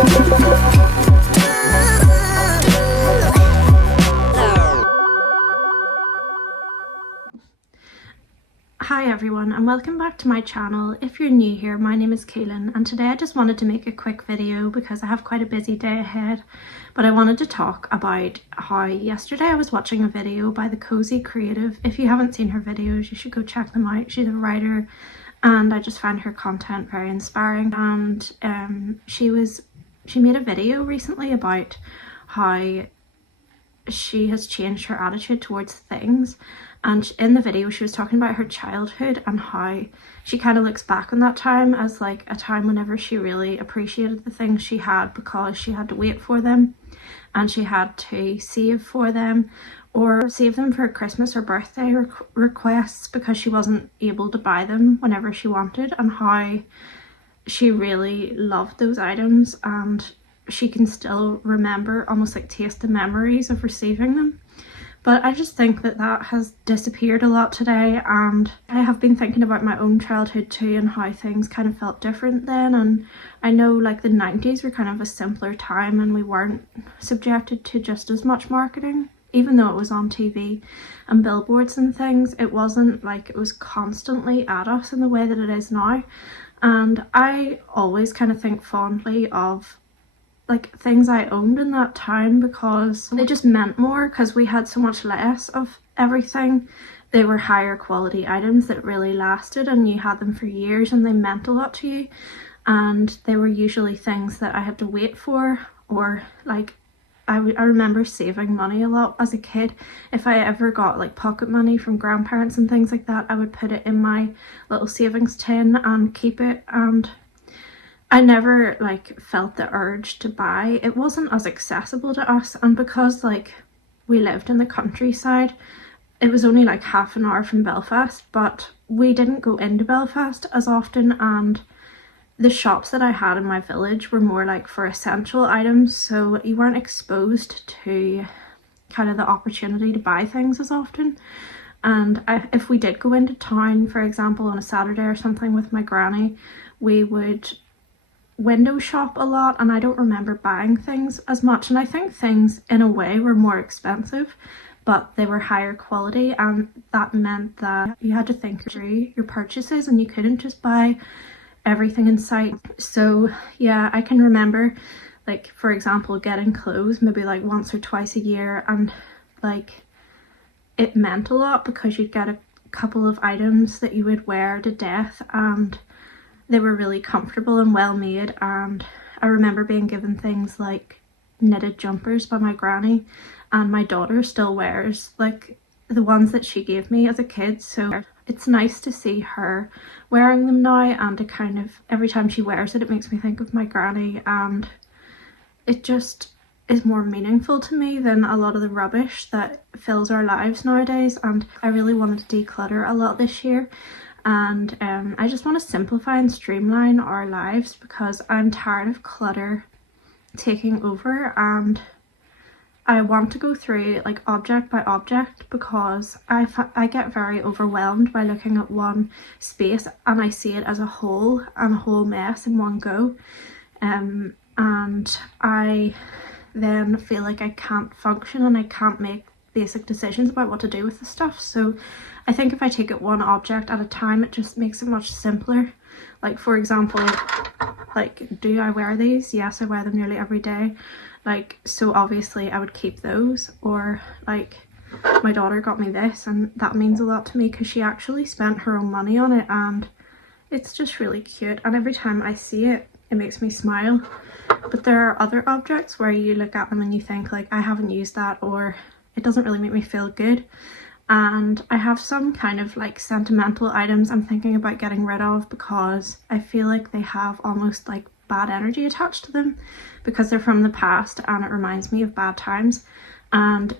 Hi everyone and welcome back to my channel. If you're new here, my name is Kaylin and today I just wanted to make a quick video because I have quite a busy day ahead, but I wanted to talk about how yesterday I was watching a video by the Cozy Creative. If you haven't seen her videos, you should go check them out. She's a writer and I just find her content very inspiring, and she made a video recently about how she has changed her attitude towards things. And in the video she was talking about her childhood and how she kind of looks back on that time as like a time whenever she really appreciated the things she had because she had to wait for them and she had to save for them or save them for Christmas or birthday requests because she wasn't able to buy them whenever she wanted, and how she really loved those items and she can still remember, almost like taste the memories of receiving them. But I just think that that has disappeared a lot today, and I have been thinking about my own childhood too and how things kind of felt different then. And I know like the 90s were kind of a simpler time and we weren't subjected to just as much marketing. Even though it was on TV and billboards and things, it wasn't like it was constantly at us in the way that it is now. And I always kind of think fondly of like things I owned in that time because they just meant more because we had so much less of everything. They were higher quality items that really lasted and you had them for years and they meant a lot to you, and they were usually things that I had to wait for, or like I remember saving money a lot as a kid. If I ever got like pocket money from grandparents and things like that, I would put it in my little savings tin and keep it, and I never like felt the urge to buy. It wasn't as accessible to us, and because like we lived in the countryside, it was only like half an hour from Belfast, but we didn't go into Belfast as often, and the shops that I had in my village were more like for essential items, so you weren't exposed to kind of the opportunity to buy things as often. And if we did go into town, for example on a Saturday or something with my granny, we would window shop a lot, and I don't remember buying things as much. And I think things in a way were more expensive, but they were higher quality, and that meant that you had to think through your purchases and you couldn't just buy everything in sight. So yeah, I can remember like for example getting clothes maybe like once or twice a year, and like it meant a lot because you'd get a couple of items that you would wear to death and they were really comfortable and well made. And I remember being given things like knitted jumpers by my granny, and my daughter still wears like the ones that she gave me as a kid, so it's nice to see her wearing them now, and to kind of every time she wears it, it makes me think of my granny, and it just is more meaningful to me than a lot of the rubbish that fills our lives nowadays. And I really wanted to declutter a lot this year, and I just want to simplify and streamline our lives because I'm tired of clutter taking over, and I want to go through like object by object because I get very overwhelmed by looking at one space and I see it as a whole and a whole mess in one go, and I then feel like I can't function and I can't make basic decisions about what to do with the stuff. So I think if I take it one object at a time, it just makes it much simpler. Like for example, like do I wear these? Yes, I wear them nearly every day. Like so obviously I would keep those. Or like my daughter got me this and that means a lot to me because she actually spent her own money on it and it's just really cute, and every time I see it, it makes me smile. But there are other objects where you look at them and you think like I haven't used that, or it doesn't really make me feel good. And I have some kind of like sentimental items I'm thinking about getting rid of because I feel like they have almost like bad energy attached to them because they're from the past and it reminds me of bad times. And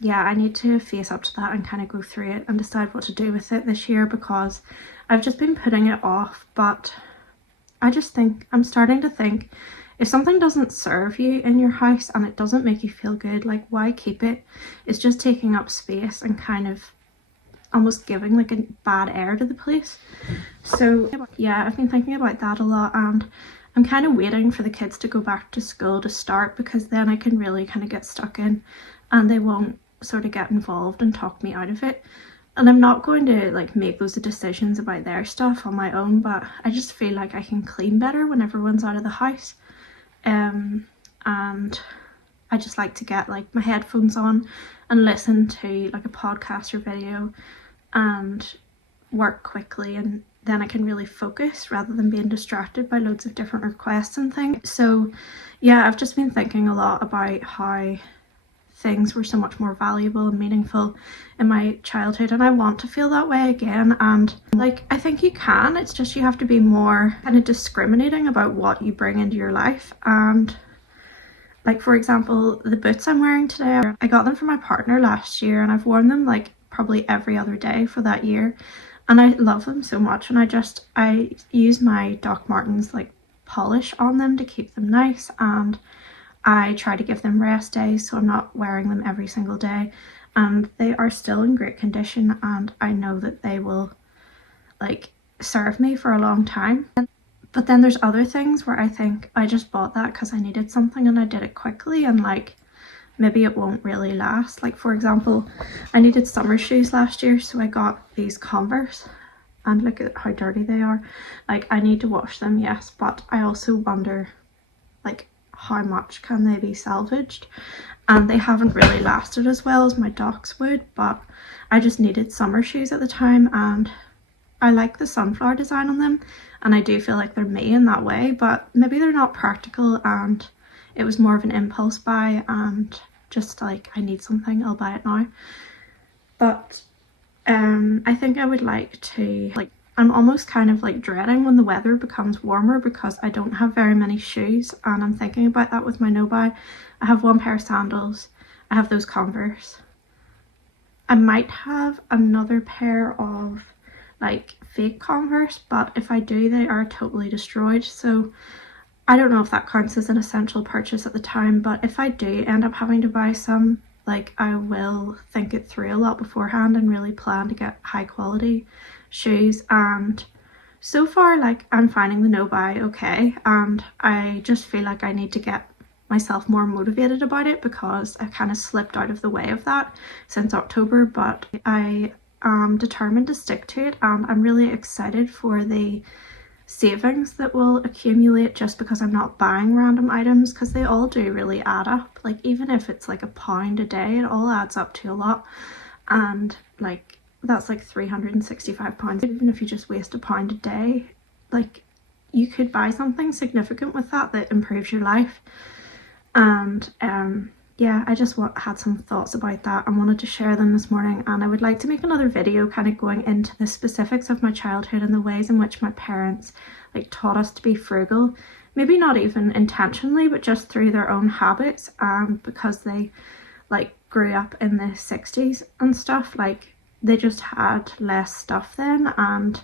yeah, I need to face up to that and kind of go through it and decide what to do with it this year because I've just been putting it off. But I just think, I'm starting to think, if something doesn't serve you in your house and it doesn't make you feel good, like why keep it? It's just taking up space and kind of almost giving like a bad air to the place. So yeah, I've been thinking about that a lot, and I'm kind of waiting for the kids to go back to school to start, because then I can really kind of get stuck in and they won't sort of get involved and talk me out of it. And I'm not going to like make those decisions about their stuff on my own, but I just feel like I can clean better when everyone's out of the house. And I just like to get like my headphones on and listen to like a podcast or video and work quickly, and then I can really focus rather than being distracted by loads of different requests and things. So yeah, I've just been thinking a lot about how things were so much more valuable and meaningful in my childhood, and I want to feel that way again. And like, I think you can, it's just you have to be more kind of discriminating about what you bring into your life. And like, for example, the boots I'm wearing today, I got them from my partner last year, and I've worn them like probably every other day for that year, and I love them so much. And I use my Doc Martens like polish on them to keep them nice, and I try to give them rest days, so I'm not wearing them every single day, and they are still in great condition, and I know that they will like serve me for a long time. But then there's other things where I think I just bought that because I needed something and I did it quickly, and like maybe it won't really last. Like, for example, I needed summer shoes last year, so I got these Converse, and look at how dirty they are. Like, I need to wash them, yes, but I also wonder like how much can they be salvaged, and they haven't really lasted as well as my Docs would. But I just needed summer shoes at the time, and I like the sunflower design on them, and I do feel like they're me in that way, but maybe they're not practical, and it was more of an impulse buy, and just like, I need something, I'll buy it now. But I think I would like to, like, I'm almost kind of like dreading when the weather becomes warmer, because I don't have very many shoes, and I'm thinking about that with my no-buy. I have one pair of sandals, I have those Converse. I might have another pair of like fake Converse, but if I do, they are totally destroyed, so I don't know if that counts as an essential purchase at the time. But if I do end up having to buy some, like, I will think it through a lot beforehand and really plan to get high quality shoes. And so far, like, I'm finding the no-buy okay, and I just feel like I need to get myself more motivated about it, because I kind of slipped out of the way of that since October. But I am determined to stick to it, and I'm really excited for the savings that will accumulate just because I'm not buying random items, because they all do really add up. Like, even if it's like £1 a day, it all adds up to a lot, and like that's like £365. Even if you just waste £1 a day, like, you could buy something significant with that that improves your life. And yeah, I just had some thoughts about that and wanted to share them this morning, and I would like to make another video kind of going into the specifics of my childhood and the ways in which my parents like taught us to be frugal. Maybe not even intentionally, but just through their own habits, because they like grew up in the 60s and stuff. Like, they just had less stuff then, and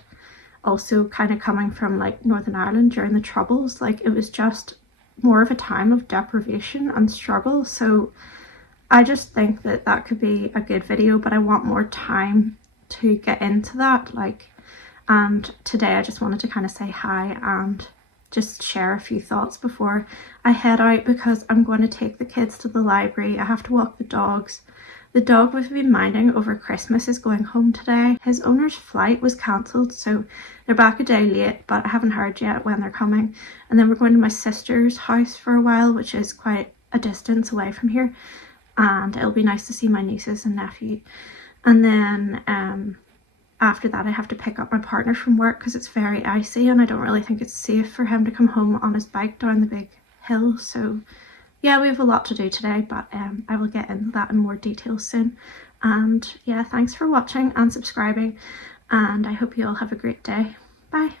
also kind of coming from like Northern Ireland during the Troubles, like it was just more of a time of deprivation and struggle. So I just think that that could be a good video, but I want more time to get into that. Like, and today I just wanted to kind of say hi and just share a few thoughts before I head out, because I'm going to take the kids to the library. I have to walk the dogs. The dog we've been minding over Christmas is going home today. His owner's flight was cancelled, so they're back a day late, but I haven't heard yet when they're coming. And then we're going to my sister's house for a while, which is quite a distance away from here, and it'll be nice to see my nieces and nephew. And then after that I have to pick up my partner from work because it's very icy, and I don't really think it's safe for him to come home on his bike down the big hill. So yeah, we have a lot to do today, but I will get into that in more detail soon. And yeah, thanks for watching and subscribing, and I hope you all have a great day. Bye.